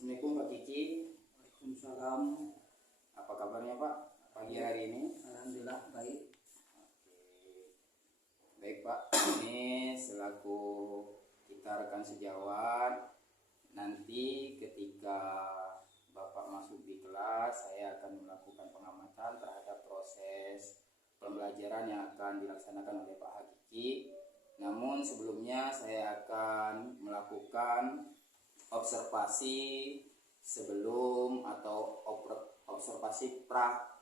Assalamualaikum Pak Kiki. Waalaikumsalam. Apa kabarnya Pak pagi hari ini? Alhamdulillah baik. Oke. Baik Pak, ini selaku kita rekan sejawat, nanti ketika Bapak masuk di kelas, saya akan melakukan pengamatan terhadap proses pembelajaran yang akan dilaksanakan oleh Pak Hakiki. Namun sebelumnya saya akan melakukan observasi sebelum atau observasi pra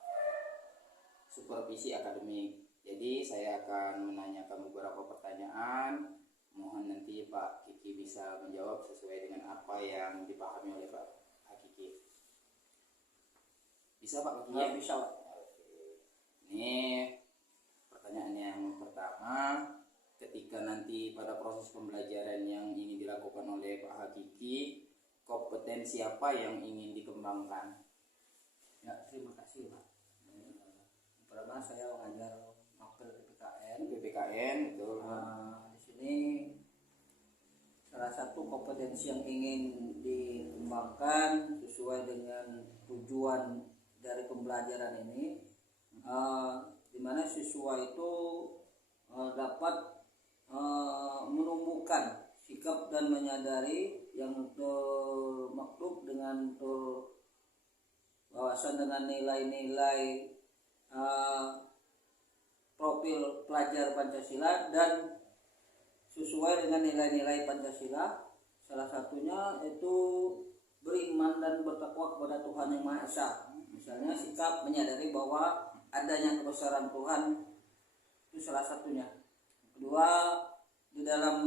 supervisi akademik. Jadi saya akan menanyakan beberapa pertanyaan. Mohon nanti Pak Kiki bisa menjawab sesuai dengan apa yang dipahami oleh Pak Hakiki. Bisa Pak Kiki? Ya, bisa Pak. Oke. Ini pertanyaan yang pertama. Ketika nanti pada proses pembelajaran yang ingin dilakukan oleh Pak Hakiki, kompetensi apa yang ingin dikembangkan? Ya, terima kasih Pak. Pertama saya mengajar mapel PPKN. PPKN itu. Di sini salah satu kompetensi yang ingin dikembangkan sesuai dengan tujuan dari pembelajaran ini, di mana siswa itu dapat menumbuhkan sikap dan menyadari yang termaktub dengan wawasan dengan nilai-nilai profil pelajar Pancasila dan sesuai dengan nilai-nilai Pancasila. Salah satunya itu beriman dan bertakwa kepada Tuhan Yang Maha Esa. Misalnya sikap menyadari bahwa adanya kebesaran Tuhan, itu salah satunya. Kedua, di dalam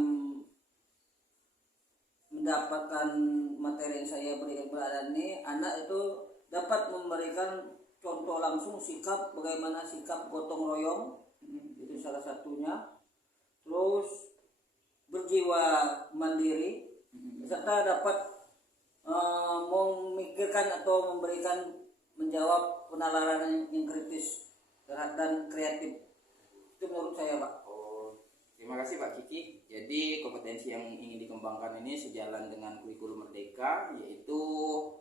mendapatkan materi yang saya berikan ini, anak itu dapat memberikan contoh langsung sikap, bagaimana sikap gotong royong, itu salah satunya. Terus berjiwa mandiri, serta dapat memikirkan atau menjawab penalaran yang kritis dan kreatif. Itu menurut saya Pak. Terima kasih Pak Kiki. Jadi kompetensi yang ingin dikembangkan ini sejalan dengan kurikulum Merdeka, yaitu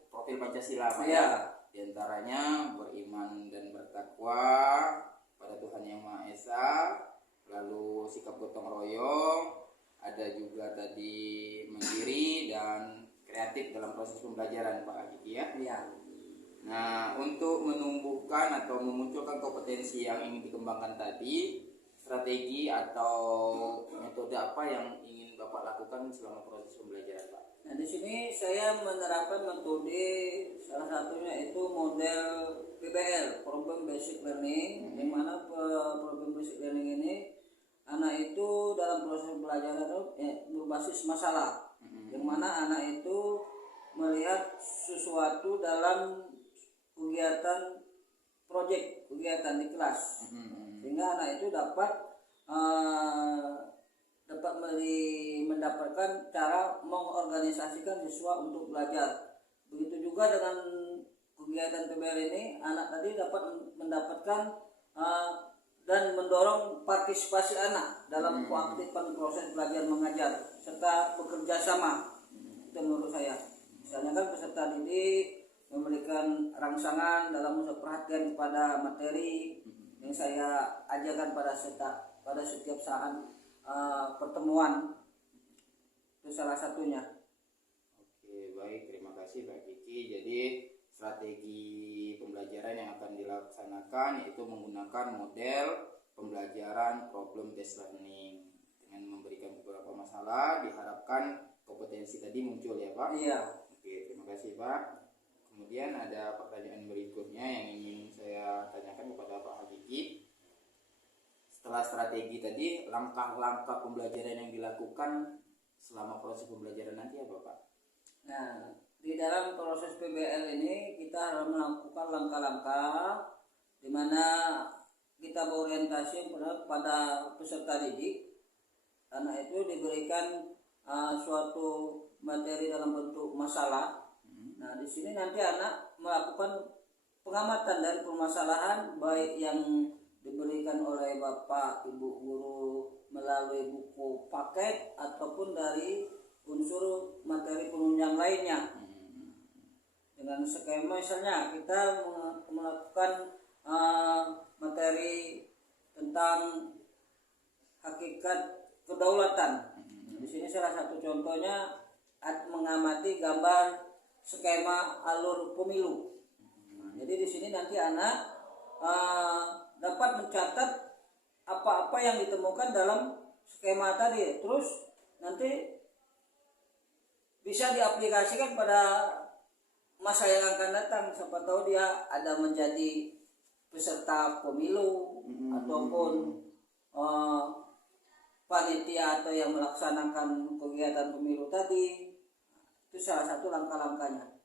profil Pancasila Pak ya. Di antaranya beriman dan bertakwa pada Tuhan Yang Maha Esa, lalu sikap gotong royong, ada juga tadi mandiri dan kreatif dalam proses pembelajaran Pak Kiki ya. Iya. Nah, untuk menumbuhkan atau memunculkan kompetensi yang ingin dikembangkan tadi, strategi atau metode apa yang ingin Bapak lakukan selama proses pembelajaran Pak? Nah, di sini saya menerapkan metode, salah satunya itu model PBL, Problem Basic Learning, di mana Problem Basic Learning ini anak itu dalam proses pembelajaran itu berbasis masalah, yang mana anak itu melihat sesuatu dalam kegiatan proyek, kegiatan di kelas, sehingga anak itu dapat mendapatkan cara mengorganisasikan siswa untuk belajar. Begitu juga dengan kegiatan PBL ini, anak tadi dapat mendapatkan dan mendorong partisipasi anak dalam keaktifan proses belajar mengajar serta bekerja sama. Itu menurut saya. Misalnya kan peserta didik memberikan rangsangan dalam perhatian kepada materi yang saya ajarkan pada setiap saat pertemuan. Itu salah satunya. Oke, baik, terima kasih Pak Kiki. Jadi strategi pembelajaran yang akan dilaksanakan yaitu menggunakan model pembelajaran problem based learning dengan memberikan beberapa masalah, diharapkan kompetensi tadi muncul ya Pak. Iya. Oke, terima kasih Pak. Kemudian ada pertanyaan berikutnya yang ingin saya tanyakan kepada Pak Hakiki. Setelah strategi tadi, langkah-langkah pembelajaran yang dilakukan selama proses pembelajaran nanti apa Pak? Nah, di dalam proses PBL ini kita harus melakukan langkah-langkah di mana kita berorientasi pada peserta didik. Anak itu diberikan suatu materi dalam bentuk masalah. Nah, di sini nanti anak melakukan pengamatan dari permasalahan baik yang diberikan oleh Bapak Ibu guru melalui buku paket ataupun dari unsur materi penunjang lainnya. dengan skema misalnya kita melakukan materi tentang hakikat kedaulatan. Di sini salah satu contohnya mengamati gambar skema alur pemilu. Jadi di sini nanti anak dapat mencatat apa-apa yang ditemukan dalam skema tadi, terus nanti bisa diaplikasikan pada masa yang akan datang. Siapa tahu dia ada menjadi peserta pemilu ataupun panitia atau yang melaksanakan kegiatan pemilu tadi. Itu salah satu langkah-langkahnya.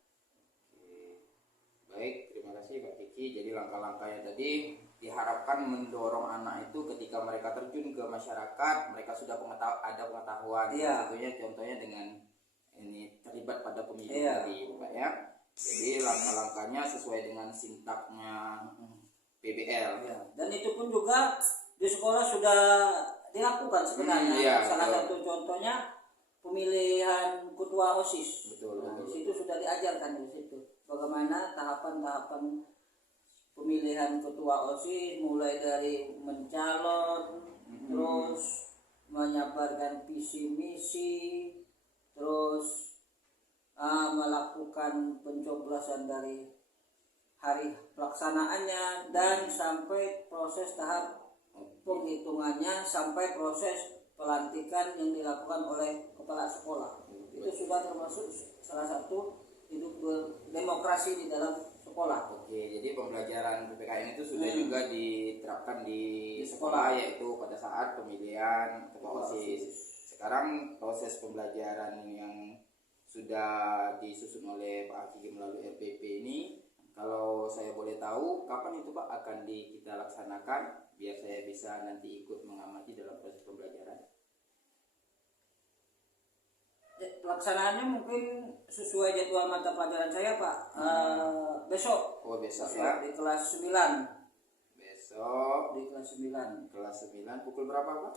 Baik, terima kasih Pak Kiki. Jadi langkah-langkahnya tadi diharapkan mendorong anak itu ketika mereka terjun ke masyarakat, mereka sudah ada pengetahuan. Iya. Tentunya contohnya dengan ini terlibat pada pemilu Iya. tadi, Pak ya. Jadi langkah-langkahnya sesuai dengan sintaknya PBL. Ya. Dan itu pun juga di sekolah sudah dilakukan sebenarnya. Iya, salah betul. satu contohnya pemilihan ketua OSIS. Betul, Nah, betul. di situ sudah diajarkan di situ bagaimana tahapan-tahapan pemilihan ketua OSIS, mulai dari mencalon, terus menyabarkan visi misi, terus melakukan pencoblosan dari hari pelaksanaannya, dan sampai proses tahap penghitungannya, sampai proses pelantikan yang dilakukan oleh kepala sekolah. Itu sudah termasuk salah satu hidup demokrasi di dalam sekolah. Oke, jadi pembelajaran PPKN itu sudah juga diterapkan di sekolah, yaitu pada saat pemilihan ketua OSIS. Sekarang proses pembelajaran yang sudah disusun oleh Pak Hakiki melalui RPP ini, kalau saya boleh tahu kapan itu Pak akan kita laksanakan biar saya bisa nanti ikut mengamati dalam proses pembelajaran? Pelaksanaannya mungkin sesuai jadwal mata pelajaran saya Pak. Besok. Oh, besok ya. Di kelas 9. Besok Di kelas 9. kelas 9 pukul berapa Pak?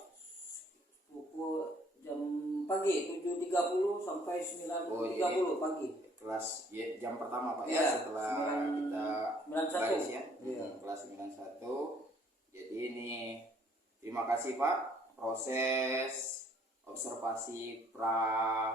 Pukul jam pagi 7.30 sampai 9.30 pagi. Kelas jam pertama Pak Iya, ya, setelah kita 91. baris ya. Iya. Kelas 91. Jadi ini terima kasih Pak, proses observasi pra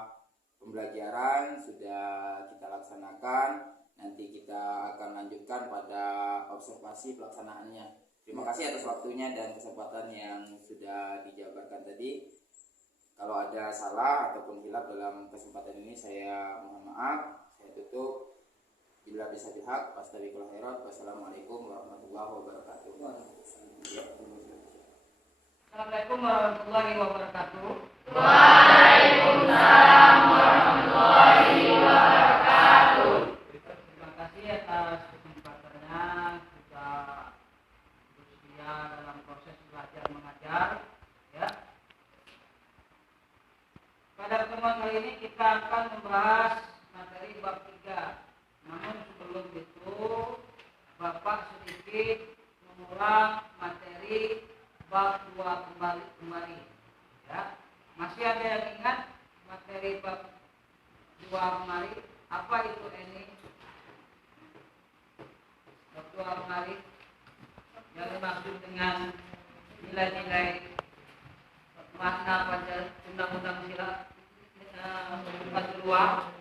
pembelajaran sudah kita laksanakan. Nanti kita akan lanjutkan pada observasi pelaksanaannya. Terima kasih atas waktunya dan kesempatan yang sudah dijabarkan tadi. Kalau ada salah ataupun hilaf dalam kesempatan ini saya mohon maaf. Saya tutup. Bila bisa dihak, astagfirullah khairat. Wassalamualaikum warahmatullahi wabarakatuh. Assalamualaikum warahmatullahi wabarakatuh. Waalaikumsalam warahmatullahi wabarakatuh. Terima kasih atas kesempatannya kita bersedia dalam proses belajar mengajar. Ya. Pada pertemuan kali ini kita akan membahas materi bab 3. Namun sebelum itu Bapak sedikit mengulang materi bab 2 kembali. Ya. Masih ada yang ingat materi bab 2 kembali? Apa itu ini? Bab 2 kembali yang dimaksud dengan nilai-nilai makna pada undang-undang sila kedua.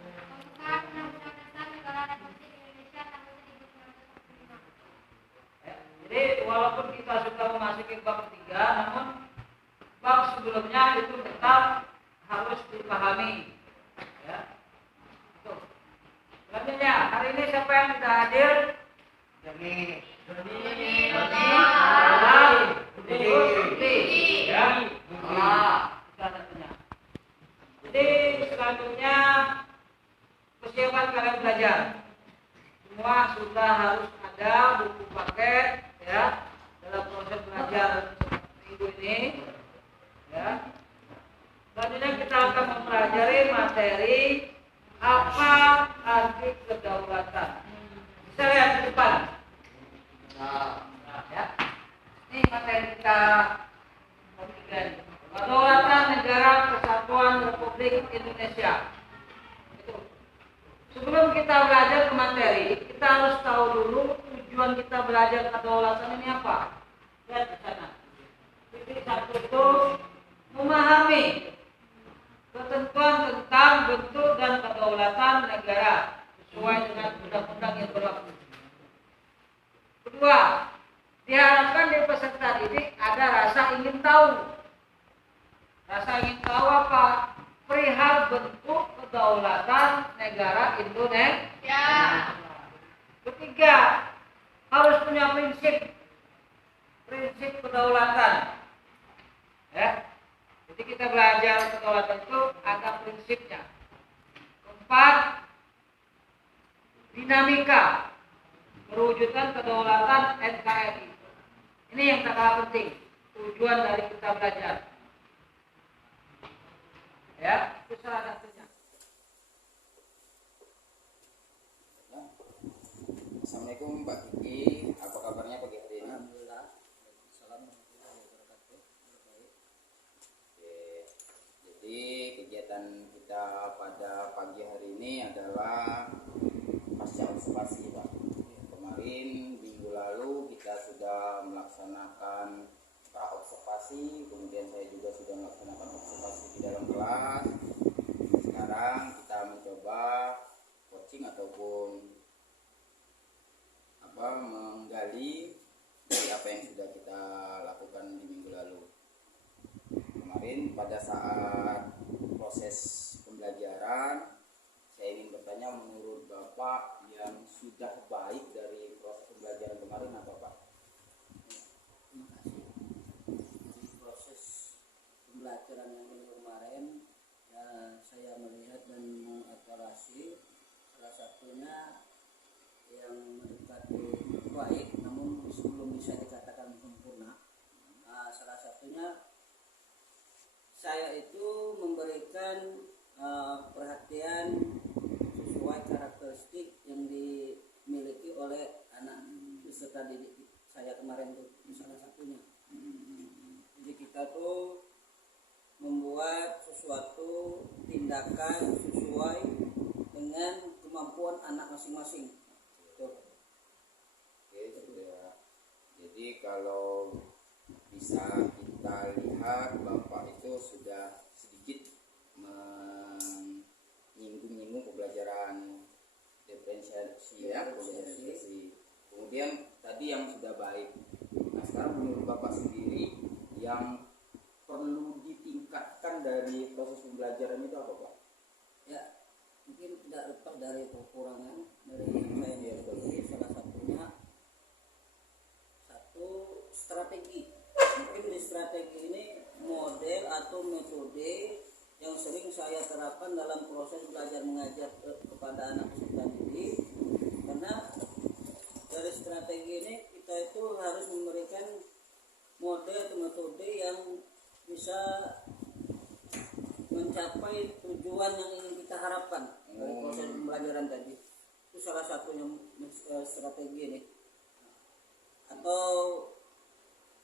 Jadi walaupun kita sudah memasuki bab 3, namun bab sebelumnya itu tetap harus dipahami. Ya. Tuh. Selanjutnya, hari ini siapa yang sudah hadir? Joni. Jadi selanjutnya persiapan kalian belajar. Semua sudah harus ada buku paket ya dalam proses belajar minggu ini. Ya. Selanjutnya kita akan mempelajari materi apa arti kedaulatan. Bisa lihat di depan. Ya. Ini materi kita ketiga ini. Kedaulatan Negara Kesatuan Republik Indonesia. Itu. Sebelum sebelum kita belajar ke materi, kita harus tahu dulu tujuan kita belajar kedaulatan ini apa. Lihat di sana. Titik satu itu memahami ketentuan tentang bentuk dan kedaulatan negara sesuai dengan undang-undang yang berlaku. Kedua, diharapkan di peserta didik ada rasa ingin tahu. Rasa ingin tahu apa? Perihal bentuk kedaulatan negara Indonesia. Ketiga, harus punya prinsip kedaulatan. Ya. Jadi kita belajar kedaulatan itu ada prinsipnya. Keempat, dinamika perwujudan kedaulatan NKRI. Ini yang tak kalah penting. Tujuan dari kita belajar. Ya, itu salah satunya. Assalamualaikum Pak Kiki, apa kabarnya pagi hari ini? Alhamdulillah. Assalamualaikum warahmatullahi wabarakatuh. Baik. Oke, jadi kegiatan kita pada pagi hari ini adalah pasca observasi Pak. Kemarin minggu lalu kita sudah melaksanakan pra-observasi, kemudian saya juga sudah melaksanakan observasi di dalam kelas. Sekarang kita mencoba coaching ataupun menggali dari apa yang sudah kita lakukan di minggu lalu. Kemarin pada saat proses pembelajaran, saya ingin bertanya menurut Bapak yang sudah baik dari proses pembelajaran kemarin apa Pak? Terima kasih. Di proses pembelajaran yang kemarin, ya, saya melihat dan mengevaluasi salah satunya yang mendekati baik, namun belum bisa dikatakan sempurna. Salah satunya saya itu memberikan perhatian sesuai karakteristik yang dimiliki oleh anak peserta didik saya kemarin itu salah satunya. Jadi kita tuh membuat sesuatu tindakan sesuai dengan kemampuan anak masing-masing. Oke, sudah. Jadi kalau bisa kita lihat Bapak itu sudah sedikit menyinggung pembelajaran diferensiasi ya, diferensiasi. Kemudian tadi yang sudah baik. Nah, sekarang menurut Bapak sendiri yang perlu ditingkatkan dari proses pembelajaran itu apa Pak? Ya, mungkin tidak lepas dari kekurangan dari yang saya miliki. Salah satunya satu strategi. Mungkin di strategi ini model atau metode yang sering saya terapkan dalam proses belajar mengajar kepada anak peserta didik. Karena dari strategi ini kita itu harus memberikan model atau metode yang bisa mencapai tujuan yang ingin kita harapkan dari proses pembelajaran tadi. Itu salah satunya strategi ini. Atau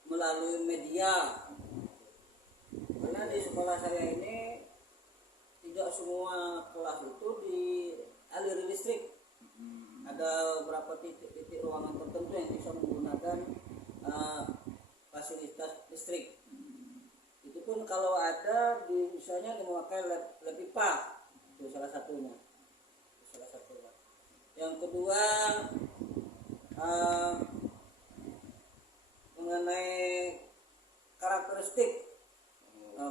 melalui media. Karena di sekolah saya ini tidak semua kelas itu dialiri listrik. Ada beberapa titik-titik ruangan tertentu yang bisa menggunakan fasilitas listrik. Itu pun kalau ada misalnya memakai lab IPA, itu salah satunya. Yang kedua mengenai karakteristik,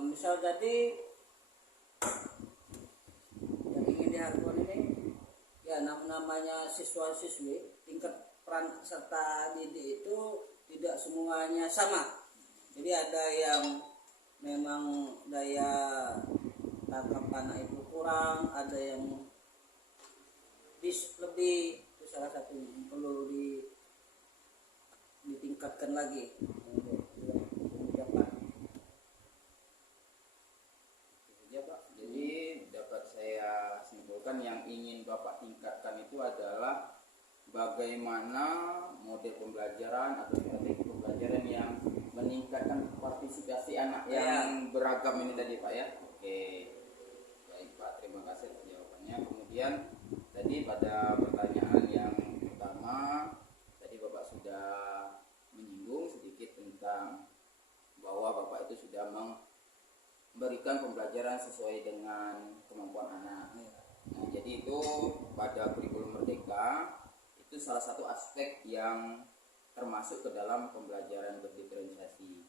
misal jadi yang ingin diharapkan ini ya namanya siswa-siswi, tingkat peran serta didik itu tidak semuanya sama. Jadi ada yang memang daya tangkap anak itu kurang, ada yang lebih. Itu salah satu yang perlu ditingkatkan lagi untuk dapat. Ya Pak, jadi dapat saya simpulkan yang ingin Bapak tingkatkan itu adalah bagaimana model pembelajaran atau strategi pembelajaran yang meningkatkan partisipasi anak yang beragam ini tadi Pak ya. Oke, baik Pak, terima kasih atas jawabannya. Kemudian tadi Jadi pada pertanyaan yang pertama tadi Bapak sudah menyinggung sedikit tentang bahwa Bapak itu sudah memberikan pembelajaran sesuai dengan kemampuan anak. Nah, jadi itu pada kurikulum Merdeka itu salah satu aspek yang termasuk ke dalam pembelajaran berdiferensiasi.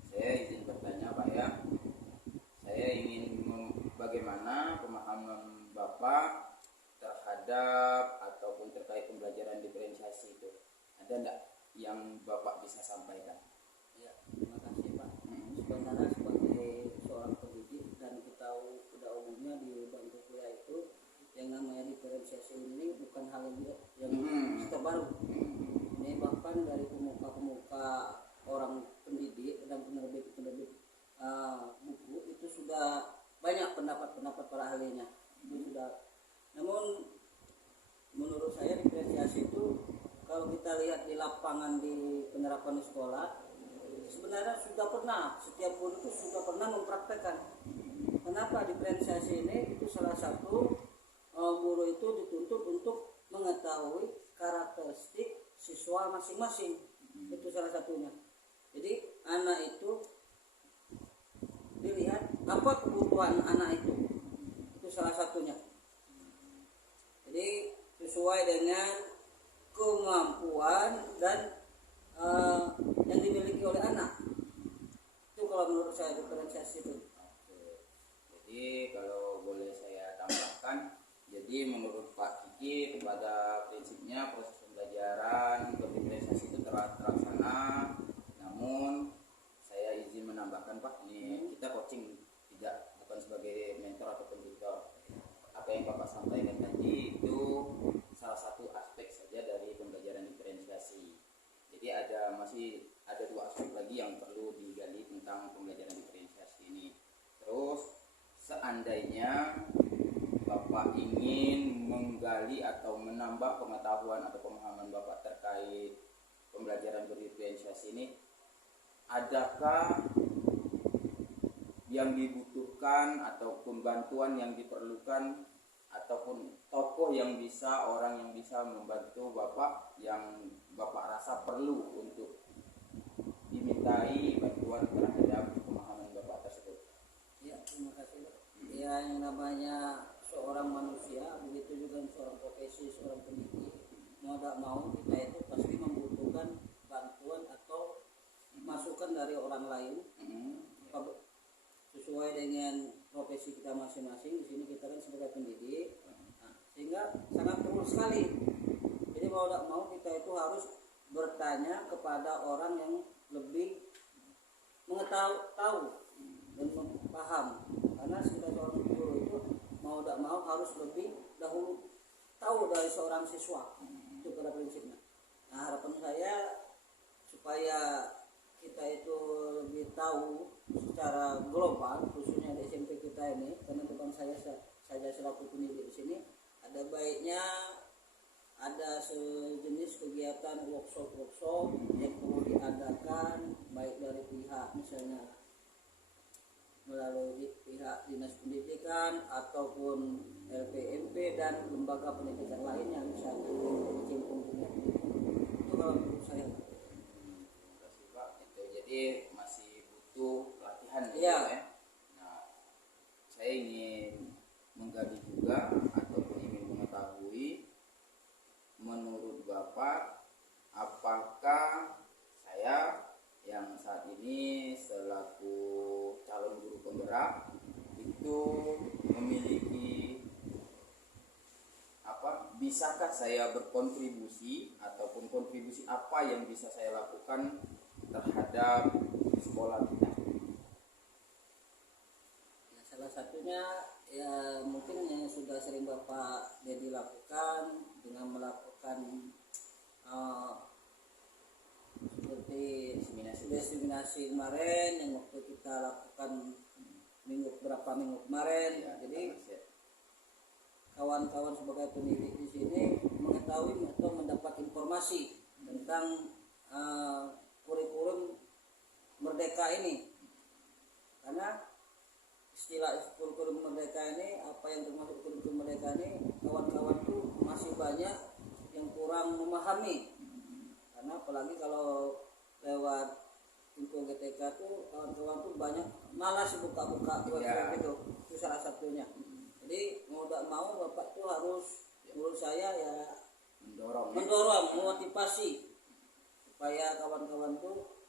Saya izin bertanya Pak ya, saya ingin bagaimana pemahaman Bapak terhadap ataupun terkait pembelajaran diferensiasi itu. Ada enggak yang Bapak bisa sampaikan? Ya, terima kasih Pak. Sebenarnya sebagai seorang pendidik dan kita pada umumnya di bangku kuliah itu yang namanya diferensiasi ini bukan hal yang terbaru. Ini bahkan dari pemuka-pemuka orang pendidik dan penerbit buku itu sudah banyak pendapat-pendapat para ahlinya. Itu sudah. Namun menurut saya diferensiasi itu kalau kita lihat di lapangan di penerapan di sekolah sebenarnya sudah pernah, setiap guru itu sudah pernah mempraktekkan. Kenapa diferensiasi ini? Itu salah satu guru itu dituntut untuk mengetahui karakteristik siswa masing-masing. Itu salah satunya. Jadi anak itu dilihat apa kebutuhan anak itu. Itu salah satunya. Jadi sesuai dengan kemampuan dan yang dimiliki oleh anak. Itu kalau menurut saya diferensiasi itu. Jadi kalau boleh saya tambahkan, jadi menurut Pak Kiki pada prinsipnya proses pembelajaran berdiferensiasi itu telah terlaksana. Namun saya izin menambahkan Pak, ini kita coaching bukan sebagai mentor ataupun tutor. Apa yang Bapak sampaikan tadi itu salah satu aspek saja dari pembelajaran diferensiasi. Jadi masih ada dua aspek lagi yang perlu digali tentang pembelajaran diferensiasi ini. Terus seandainya Bapak ingin menggali atau menambah pengetahuan atau pemahaman Bapak terkait pembelajaran berdiferensiasi ini, adakah yang dibutuhkan ataupun bantuan yang diperlukan ataupun tokoh yang bisa, orang yang bisa membantu Bapak yang Bapak rasa perlu untuk dimintai bantuan terhadap pemahaman Bapak tersebut? Ya, terima kasih. Ya, yang namanya seorang manusia, begitu juga seorang profesi, seorang pendidik, mau tidak mau kita itu pasti membutuhkan bantuan atau masukan dari orang lain. Sesuai dengan profesi kita masing-masing. Di sini kita kan sebagai pendidik, sehingga sangat perlu sekali. Jadi mau tidak mau kita itu harus bertanya kepada orang yang lebih mengetahui dan paham. Karena sebagai seorang guru itu mau tidak mau harus lebih dahulu tahu dari seorang siswa. Itu pada prinsipnya. Nah, harapan saya supaya kita itu lebih tahu secara global, khususnya di SMP kita ini, karena bukan saya saja selaku pendidik di sini, ada baiknya ada sejenis kegiatan workshop yang perlu diadakan baik dari pihak misalnya melalui pihak dinas pendidikan ataupun LPMP dan lembaga pendidikan lain yang bisa dicimpung dengan itu kalau menurut saya. Jadi masih butuh latihan ya. Nah, saya ingin menggali juga ataupun ingin mengetahui menurut Bapak apakah saya yang saat ini selaku calon guru penggerak itu memiliki bisakah saya berkontribusi ataupun kontribusi apa yang bisa saya lakukan terhadap sekolah kita? Ya, salah satunya ya mungkin yang sudah sering Bapak Dedi lakukan dengan melakukan seperti diseminasi kemarin yang waktu kita lakukan beberapa minggu kemarin. Ya, jadi kawan-kawan sebagai pendidik di sini mengetahui atau mendapat informasi tentang kurikulum Merdeka ini, karena istilah kurikulum Merdeka ini apa yang termasuk kurikulum Merdeka ini kawan-kawan tuh masih banyak yang kurang memahami, karena apalagi kalau lewat info GTK tuh kawan-kawan tuh banyak malas buka-buka website itu salah satunya. Jadi mau tidak mau bapak tuh harus menurut saya ya mendorong memotivasi supaya kawan-kawan tuh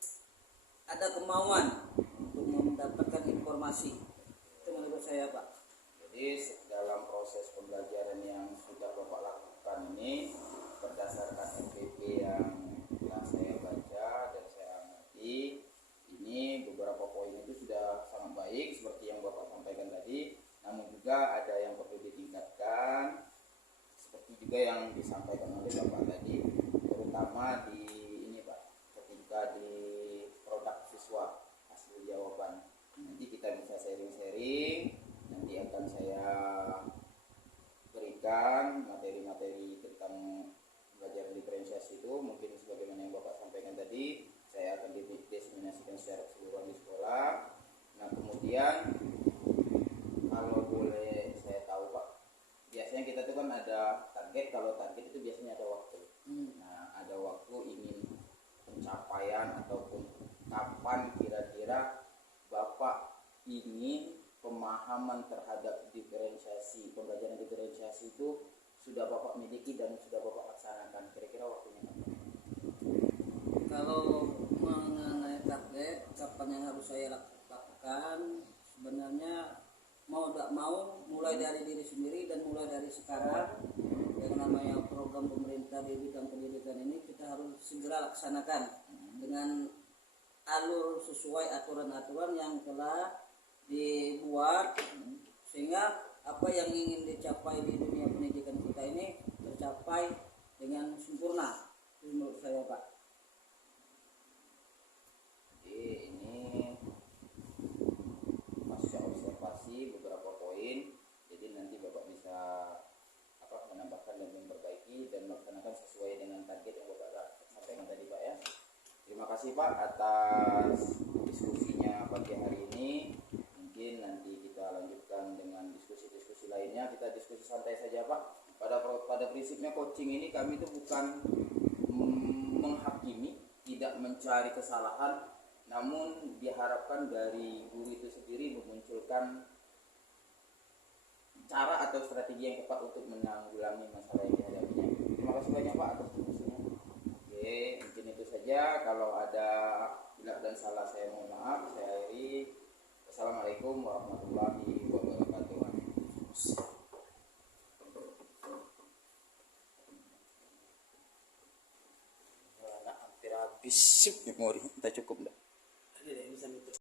ada kemauan untuk mendapatkan informasi. Itu menurut saya Pak. Jadi dalam proses pembelajaran yang sudah Bapak lakukan ini berdasarkan SPP yang telah saya baca dan saya amati, ini beberapa poin itu sudah sangat baik seperti yang Bapak sampaikan tadi, namun juga ada yang perlu ditingkatkan seperti juga yang disampaikan oleh Bapak tadi, terutama di ini Pak, ketika di produk siswa hasil jawaban. Nanti kita bisa sharing-sharing, nanti akan saya berikan materi-materi tentang belajar diferensiasi itu, mungkin sebagaimana yang Bapak sampaikan tadi, saya akan diseminasikan secara keseluruhan di sekolah. Nah kemudian kalau boleh saya tahu Pak, biasanya kita tuh kan ada target, kalau target itu biasanya ada waktu. Nah ada waktu ingin pencapaian ataupun kapan kira-kira Bapak ingin pemahaman terhadap diferensiasi, pembelajaran diferensiasi itu sudah Bapak miliki dan sudah Bapak laksanakan, kira-kira waktunya kapan? Kalau mengenai target kapan yang harus saya lakukan, sebenarnya mau tidak mau mulai dari diri sendiri dan mulai dari sekarang, yang namanya program pemerintah di bidang pendidikan ini kita harus segera laksanakan dengan alur sesuai aturan-aturan yang telah dibuat, sehingga apa yang ingin dicapai di dunia pendidikan kita ini tercapai dengan sempurna. Itu menurut saya Pak. Jadi ini masih observasi beberapa poin, jadi nanti Bapak bisa menambahkan dan memperbaiki dan melaksanakan sesuai dengan target yang Bapak sampaikan tadi Pak ya. Terima kasih Pak atas diskusinya pagi hari ini. Mungkin nanti kita lanjutkan dengan diskusi-diskusi lainnya. Kita diskusi santai saja Pak. Pada prinsipnya coaching ini kami itu bukan menghakimi, tidak mencari kesalahan, namun diharapkan dari guru itu sendiri memunculkan cara atau strategi yang tepat untuk menanggulangi masalah yang dihadapinya. Terima kasih banyak Pak atas diskusinya. Oke, mungkin itu saja. Kalau ada hilaf dan salah saya mohon maaf. Saya akhiri. Wassalamualaikum warahmatullahi wabarakatuh. Hampir habis memori. Kita cukup enggak?